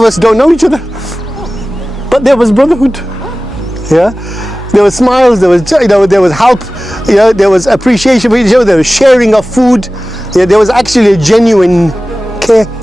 of us don't know each other, but there was brotherhood. Yeah, there were smiles, there was, there was help, there was appreciation for each other, there was sharing of food. Yeah, there was actually a genuine care.